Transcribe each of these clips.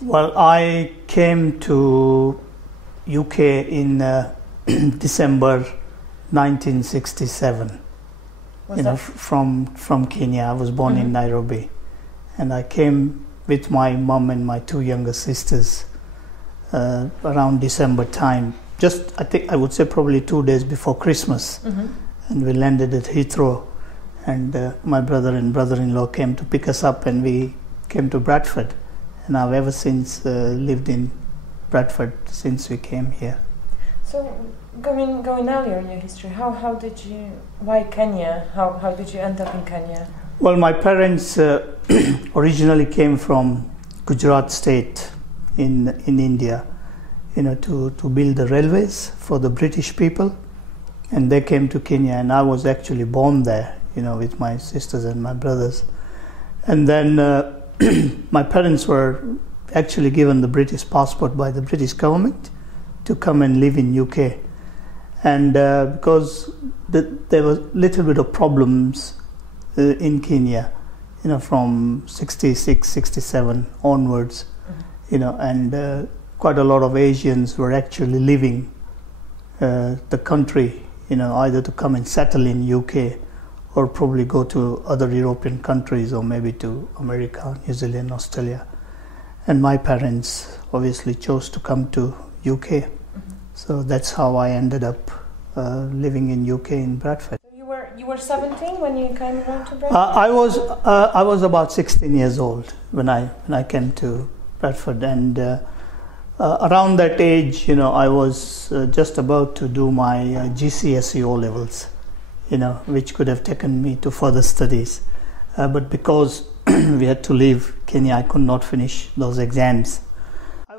Well, I came to UK in December 1967. From Kenya. I was born in Nairobi, and I came with my mom and my two younger sisters around December time. I think I would say probably 2 days before Christmas, and we landed at Heathrow. And my brother and brother-in-law came to pick us up, and we came to Bradford. And I've ever since lived in Bradford since we came here. So, going earlier in your history, why Kenya? How did you end up in Kenya? Well, my parents originally came from Gujarat state in India, to build the railways for the British people, and they came to Kenya, and I was actually born there, with my sisters and my brothers. And then my parents were actually given the British passport by the British government to come and live in UK. And because there was a little bit of problems in Kenya, from 66, 67 onwards, and quite a lot of Asians were actually leaving the country, either to come and settle in UK or probably go to other European countries or maybe to America, New Zealand, Australia. And my parents obviously chose to come to UK. So that's how I ended up living in UK in Bradford. So you were 17 when you came around to Bradford? I was about 16 years old when I came to Bradford, and around that age, I was just about to do my GCSE O levels, which could have taken me to further studies, but because we had to leave Kenya, I could not finish those exams.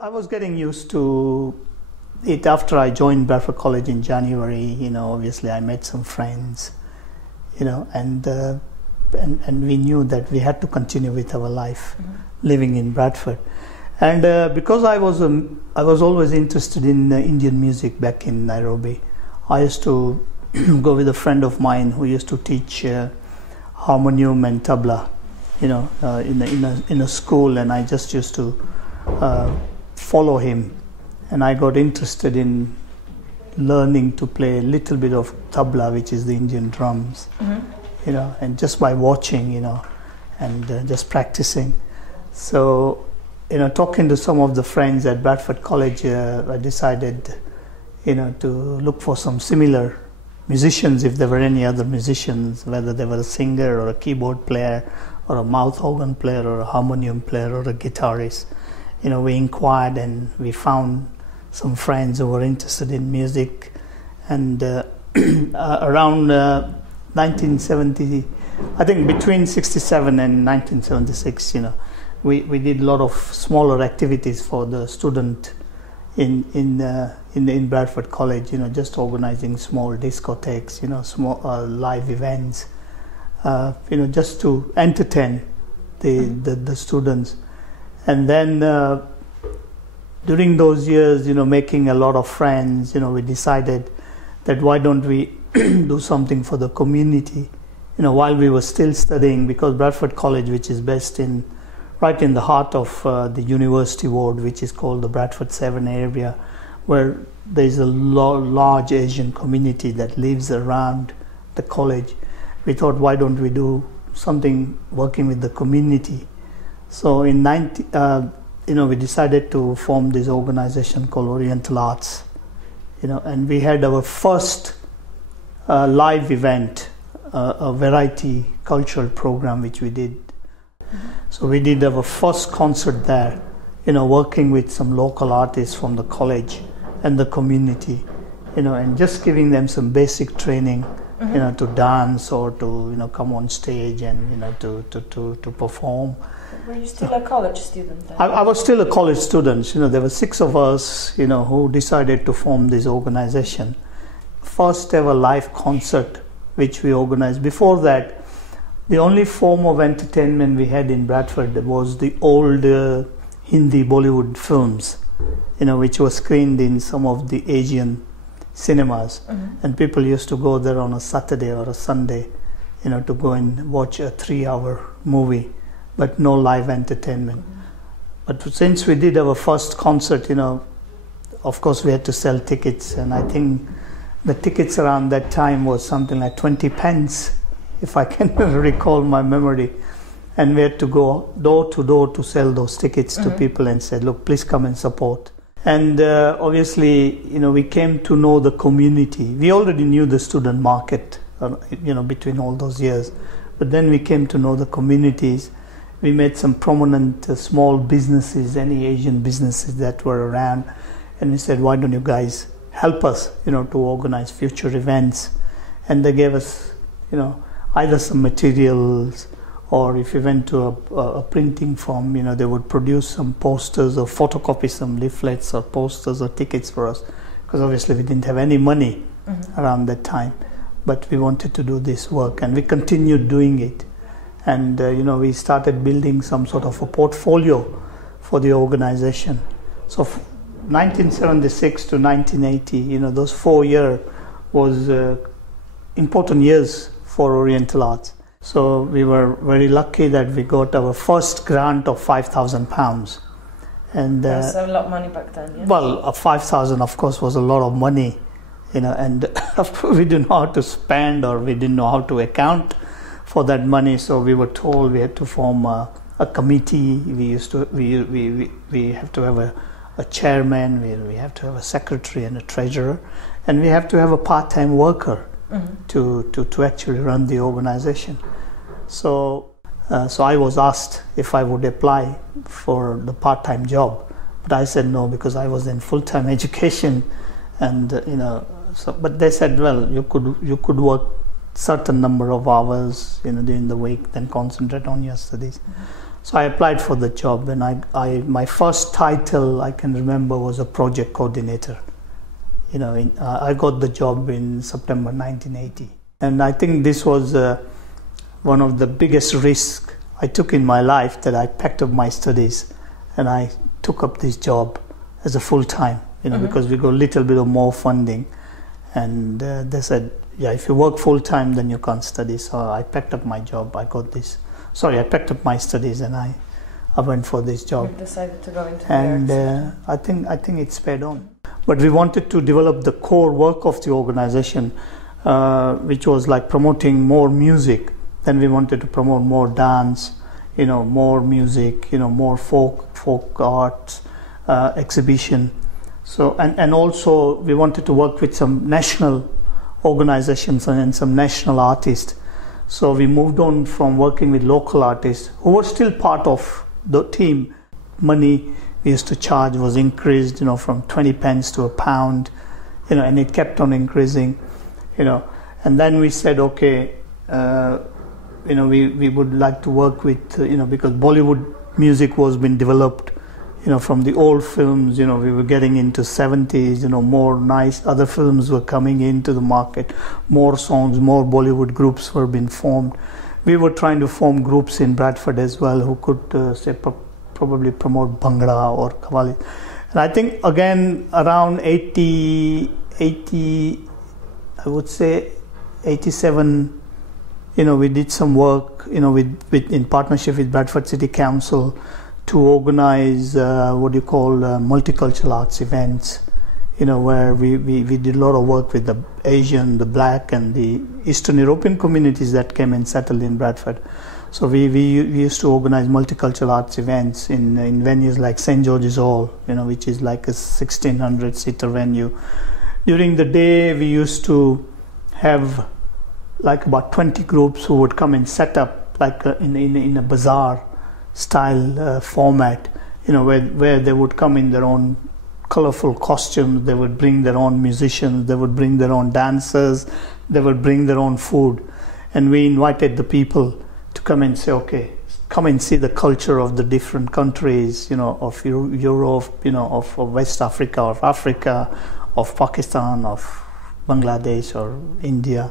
I was getting used to it after I joined Bradford College in January. Obviously I met some friends, and we knew that we had to continue with our life living in Bradford. And because I was always interested in Indian music back in Nairobi, I used to go with a friend of mine who used to teach harmonium and tabla, in a school, and I just used to follow him. And I got interested in learning to play a little bit of tabla, which is the Indian drums, and just by watching, and just practicing. So, talking to some of the friends at Bradford College, I decided, to look for some similar musicians, if there were any other musicians, whether they were a singer or a keyboard player or a mouth organ player or a harmonium player or a guitarist. We inquired and we found some friends who were interested in music, and around 1970, I think between 67 and 1976, we did a lot of smaller activities for the student in Bradford College, just organizing small discotheques, small live events, just to entertain the students. And then during those years, making a lot of friends, we decided that why don't we do something for the community, while we were still studying, because Bradford College, which is based right in the heart of the university ward, which is called the Bradford 7 area, where there is a large Asian community that lives around the college. We thought, why don't we do something working with the community? So in we decided to form this organization called Oriental Arts, and we had our first live event, a variety cultural program which we did. So we did our first concert there, working with some local artists from the college and the community, and just giving them some basic training, to dance or to, come on stage and, to perform. Were you still a college student then? I was still a college student. There were 6 of us, who decided to form this organization. First ever live concert which we organized. Before that, the only form of entertainment we had in Bradford was the old Hindi Bollywood films, which were screened in some of the Asian cinemas. And people used to go there on a Saturday or a Sunday, to go and watch a 3-hour movie, but no live entertainment. But since we did our first concert, of course we had to sell tickets, and I think the tickets around that time was something like 20 pence, if I can recall my memory. And we had to go door to door to sell those tickets to people and say, look, please come and support. And obviously, we came to know the community. We already knew the student market, between all those years. But then we came to know the communities. We met some prominent small businesses, any Asian businesses that were around. And we said, why don't you guys help us, to organize future events? And they gave us, either some materials, or if we went to a printing firm, they would produce some posters or photocopy some leaflets or posters or tickets for us. Because obviously we didn't have any money around that time. But we wanted to do this work, and we continued doing it. And, we started building some sort of a portfolio for the organization. So 1976 to 1980, those 4 years was important years for Oriental Arts. So we were very lucky that we got our first grant of £5,000. And that's a lot of money back then, yeah? Well, 5,000 of course was a lot of money, and of course we didn't know how to spend, or we didn't know how to account for that money. So we were told we had to form a committee. We have to have a chairman, we have to have a secretary and a treasurer, and we have to have a part-time worker to actually run the organization. So I was asked if I would apply for the part-time job, but I said no, because I was in full-time education, and but they said, well, you could work certain number of hours during the week, then concentrate on your studies. So I applied for the job, and my first title I can remember was a project coordinator. I got the job in September 1980. And I think this was one of the biggest risks I took in my life, that I packed up my studies and I took up this job as a full-time, because we got a little bit of more funding. And they said, yeah, if you work full-time, then you can't study. So I packed up my job. I packed up my studies, and I went for this job. You decided to go into and I think it sped on. But we wanted to develop the core work of the organization, which was like promoting more music. Then we wanted to promote more dance, more music, more folk arts, exhibition. So and also we wanted to work with some national organizations and some national artists. So we moved on from working with local artists who were still part of the team. Money we used to charge was increased, from 20 pence to £1, and it kept on increasing, And then we said, okay, we would like to work with, because Bollywood music was being developed, from the old films, we were getting into 70s, more nice other films were coming into the market, more songs, more Bollywood groups were being formed. We were trying to form groups in Bradford as well who could probably promote Bhangra or Qawwali. And I think again around 80, I would say 87, we did some work, in partnership with Bradford City Council to organize multicultural arts events, where we did a lot of work with the Asian, the Black and the Eastern European communities that came and settled in Bradford. So we used to organize multicultural arts events in venues like St. George's Hall, which is like a 1,600-seater venue. During the day, we used to have like about 20 groups who would come and set up like in a bazaar style format, where they would come in their own colorful costumes, they would bring their own musicians, they would bring their own dancers, they would bring their own food. And we invited the people to come and say, okay, come and see the culture of the different countries, of Europe, of West Africa, of Africa, of Pakistan, of Bangladesh or India,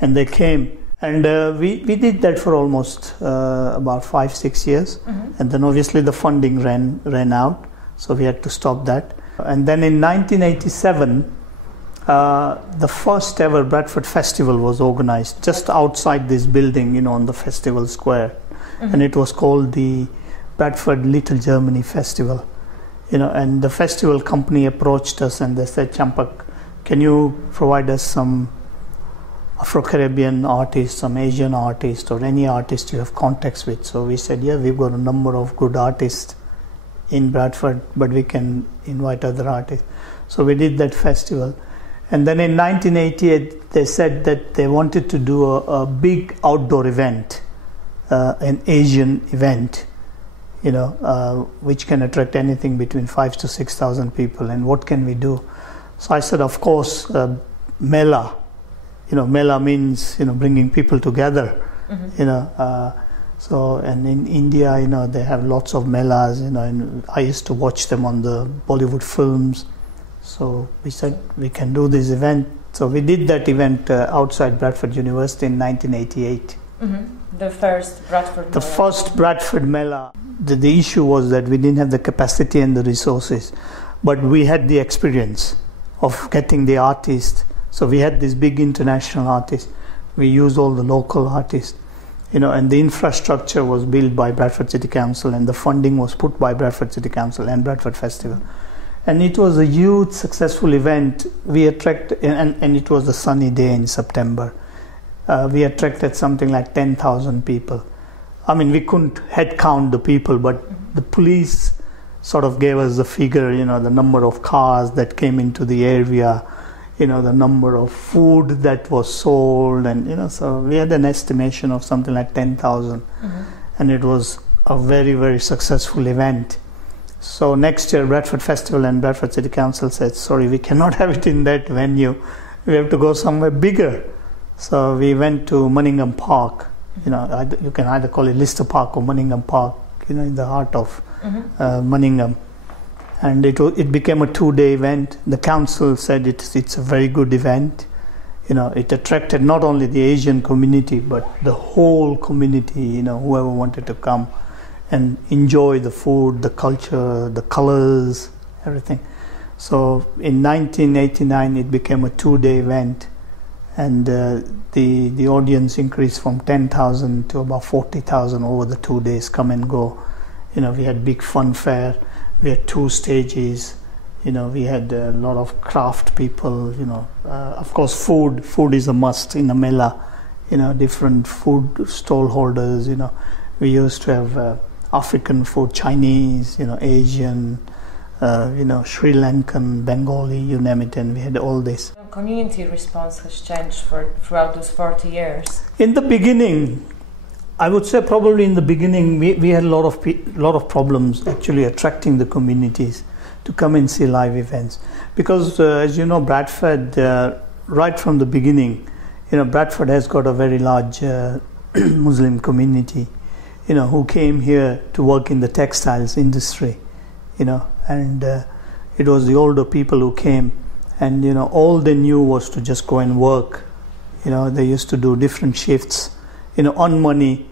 and they came. And we did that for almost about 5-6 years. And then obviously the funding ran out, so we had to stop that. And then in 1987, the first ever Bradford Festival was organized just outside this building, on the Festival Square. And it was called the Bradford Little Germany Festival, and the festival company approached us and they said, Champak, can you provide us some Afro-Caribbean artists, some Asian artists, or any artist you have contacts with? So we said, yeah, we've got a number of good artists in Bradford, but we can invite other artists. So we did that festival. And then in 1988, they said that they wanted to do a big outdoor event, an Asian event, which can attract anything between 5,000 to 6,000 people. And what can we do? So I said, of course, Mela. Mela means, bringing people together, So, and in India, they have lots of melas, and I used to watch them on the Bollywood films. So we said we can do this event. So we did that event outside Bradford University in 1988. The first Bradford Mela. The first Bradford Mela. The issue was that we didn't have the capacity and the resources, but we had the experience of getting the artists. So we had this big international artist. We used all the local artists, and the infrastructure was built by Bradford City Council, and the funding was put by Bradford City Council and Bradford Festival. And it was a huge successful event. We attracted, and it was a sunny day in September. We attracted something like 10,000 people. I mean, we couldn't head count the people, but the police sort of gave us the figure, the number of cars that came into the area, the number of food that was sold, and so we had an estimation of something like 10,000, and it was a very, very successful event. So next year, Bradford Festival and Bradford City Council said, sorry, we cannot have it in that venue. We have to go somewhere bigger. So we went to Manningham Park. You can either call it Lister Park or Manningham Park, in the heart of Manningham. And it became a 2-day event. The council said it's a very good event. It attracted not only the Asian community, but the whole community, whoever wanted to come and enjoy the food, the culture, the colors, everything. So in 1989, it became a 2-day event, and the audience increased from 10,000 to about 40,000 over the 2 days, come and go. We had big fun fair. We had 2 stages. We had a lot of craft people. Of course, food is a must in a Mela. Different food stall holders. We used to have African food, Chinese, Asian, Sri Lankan, Bengali, you name it, and we had all this. Community response has changed throughout those 40 years. In the beginning, I would say probably in the beginning we had a lot of problems actually attracting the communities to come and see live events, because as you know, Bradford, right from the beginning, Bradford has got a very large Muslim community, who came here to work in the textiles industry, and it was the older people who came, and all they knew was to just go and work. They used to do different shifts, earn money,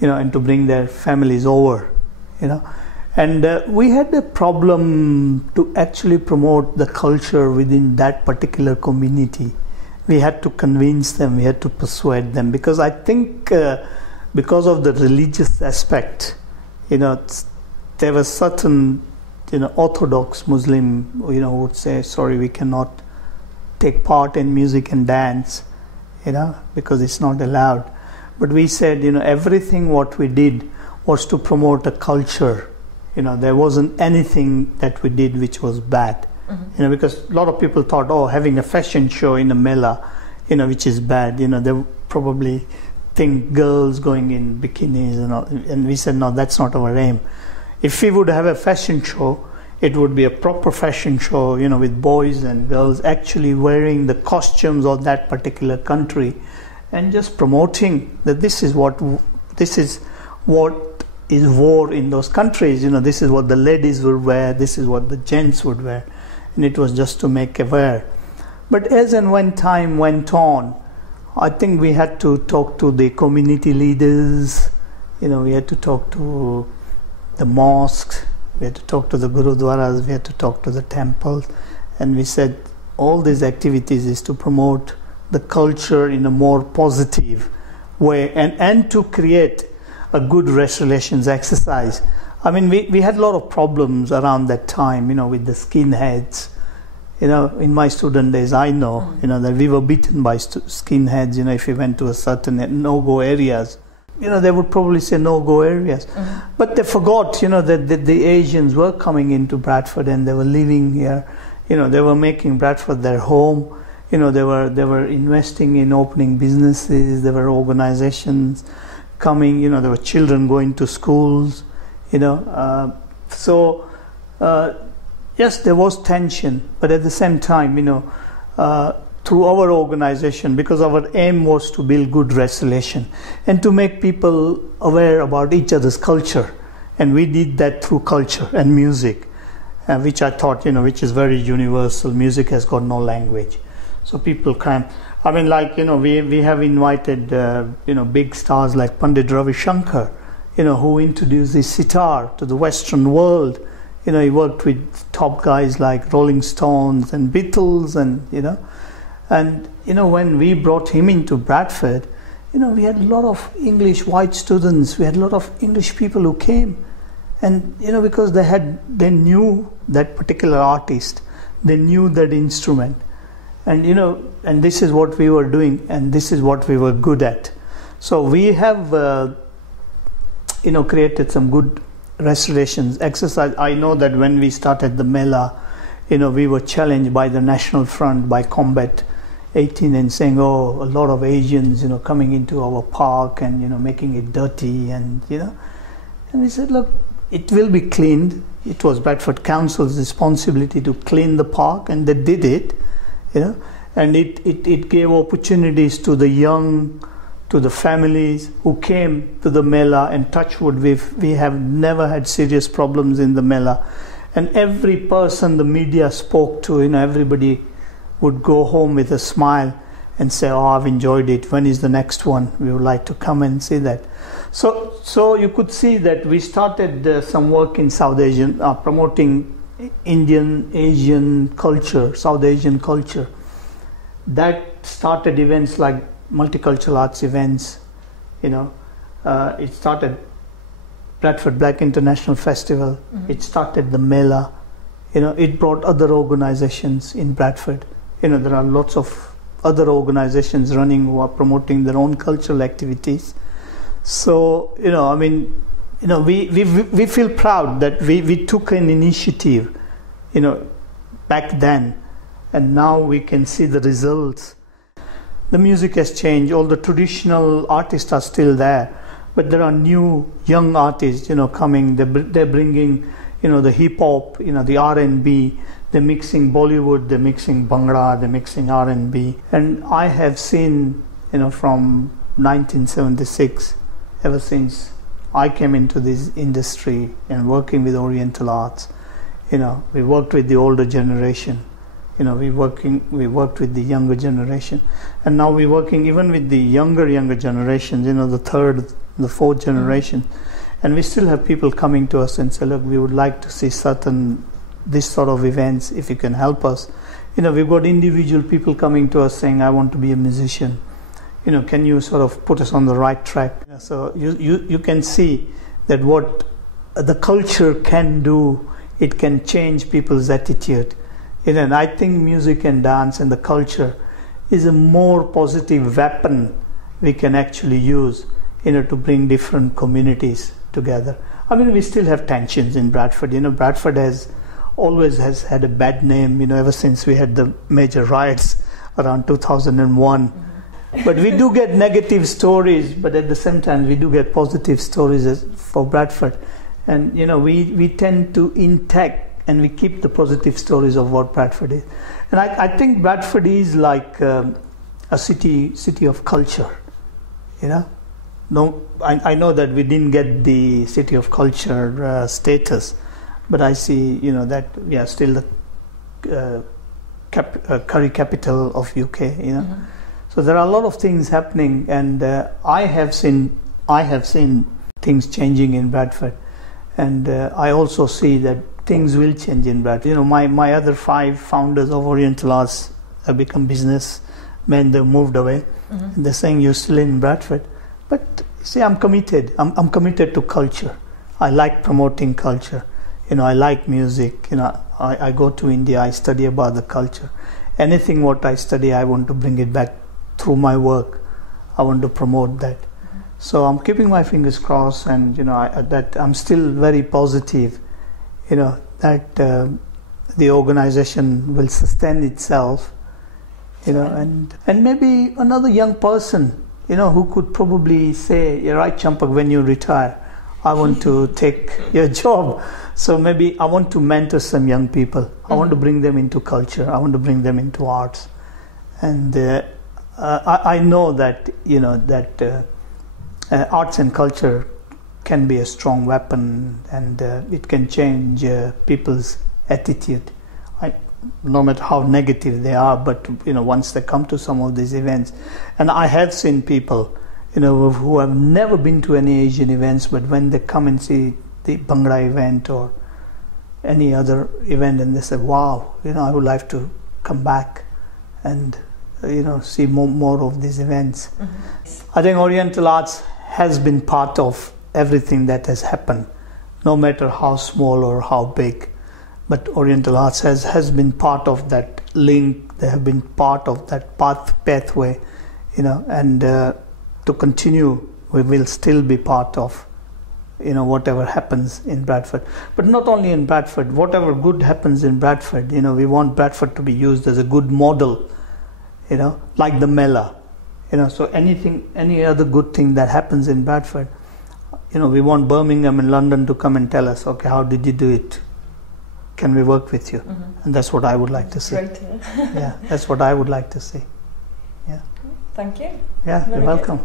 and to bring their families over, and we had a problem to actually promote the culture within that particular community. We had to convince them, we had to persuade them, because I think because of the religious aspect, there was certain Orthodox Muslim, would say, sorry, we cannot take part in music and dance, because it's not allowed. But we said, everything what we did was to promote a culture. There wasn't anything that we did which was bad. Because a lot of people thought, oh, having a fashion show in a Mela, which is bad. They probably think girls going in bikinis and all. And we said, no, that's not our aim. If we would have a fashion show, it would be a proper fashion show, with boys and girls actually wearing the costumes of that particular country, and just promoting that this is what is wore in those countries. This is what the ladies would wear, this is what the gents would wear, and it was just to make aware. But as and when time went on, I think we had to talk to the community leaders. We had to talk to the mosques, we had to talk to the gurudwaras, we had to talk to the temples, and we said all these activities is to promote the culture in a more positive way, and to create a good race relations exercise I mean, we had a lot of problems around that time, with the skinheads. In my student days, I know, that we were beaten by skinheads, if we went to a certain no-go areas. They would probably say no-go areas. But they forgot, that the Asians were coming into Bradford and they were living here. They were making Bradford their home. They were investing in opening businesses. There were organizations coming. There were children going to schools. Yes, there was tension, but at the same time, through our organization, because our aim was to build good reconciliation and to make people aware about each other's culture, and we did that through culture and music, which I thought, which is very universal. Music has got no language, so people can. I mean, we have invited, big stars like Pandit Ravi Shankar, who introduced the sitar to the Western world. He worked with top guys like Rolling Stones and Beatles, and when we brought him into Bradford, we had a lot of English white students. We had a lot of English people who came, and because they knew that particular artist, they knew that instrument, and and this is what we were doing, and this is what we were good at. So we have created some good restorations exercise. I know that when we started the Mela, we were challenged by the National Front, by Combat 18, and saying, a lot of Asians, coming into our park and, making it dirty, and, and we said, look, it will be cleaned. It was Bradford Council's responsibility to clean the park, and they did it, and it gave opportunities to the young, to the families who came to the Mela, and touch wood, we have never had serious problems in the Mela. And every person the media spoke to, everybody would go home with a smile and say, I've enjoyed it. When is the next one? We would like to come and see that. So you could see that we started some work in South Asian, promoting Asian culture, South Asian culture. That started events like multicultural arts events. It started Bradford Black International Festival. It started the Mela. It brought other organizations in Bradford. There are lots of other organizations running who are promoting their own cultural activities. So we feel proud that we took an initiative back then, and now we can see the results. The music has changed. All the traditional artists are still there, but there are new young artists, coming. They're bringing, the hip hop, the R&B. They're mixing Bollywood. They're mixing Bhangra. They're mixing R&B. And I have seen, from 1976, ever since I came into this industry and working with Oriental arts, we worked with the older generation. We worked with the younger generation, and now we're working even with the younger generations, the third, the fourth generation, and we still have people coming to us and say, look, we would like to see this sort of events, if you can help us. We've got individual people coming to us saying, I want to be a musician, can you sort of put us on the right track? So you can see that what the culture can do, it can change people's attitude. And I think music and dance and the culture is a more positive weapon we can actually use, to bring different communities together. I mean, we still have tensions in Bradford. Bradford always has had a bad name, ever since we had the major riots around 2001. But we do get negative stories, but at the same time, we do get positive stories for Bradford. And, we tend to intact, and we keep the positive stories of what Bradford is. And I think Bradford is like a city of culture, No, I know that we didn't get the city of culture status, but I see, that we are still the curry capital of UK, So there are a lot of things happening, and I have seen things changing in Bradford, and I also see that things will change in Bradford. My other 5 founders of Oriental Arts have become businessmen. They've moved away, and they're saying, you're still in Bradford. But see, I'm committed. I'm committed to culture. I like promoting culture. I like music. I go to India, I study about the culture. Anything what I study, I want to bring it back through my work. I want to promote that. So I'm keeping my fingers crossed, and that I'm still very positive. That the organization will sustain itself. And maybe another young person, who could probably say, "You're right, Champak, when you retire, I want to take your job." So maybe I want to mentor some young people. I want to bring them into culture. I want to bring them into arts. And I know that, arts and culture can be a strong weapon, and it can change people's attitude. No matter how negative they are, but once they come to some of these events, and I have seen people who have never been to any Asian events, but when they come and see the Bhangra event or any other event, and they say, "Wow, I would like to come back and see more of these events." I think Oriental Arts has been part of everything that has happened, no matter how small or how big. But Oriental Arts has been part of that link. They have been part of that pathway, and to continue, we will still be part of, whatever happens in Bradford. But not only in Bradford, whatever good happens in Bradford, we want Bradford to be used as a good model, like the Mela. So any other good thing that happens in Bradford, we want Birmingham and London to come and tell us, "Okay, how did you do it? Can we work with you?" And that's what I would like to see. Great. Yeah, that's what I would like to see. Yeah. Thank you. Yeah, you're welcome.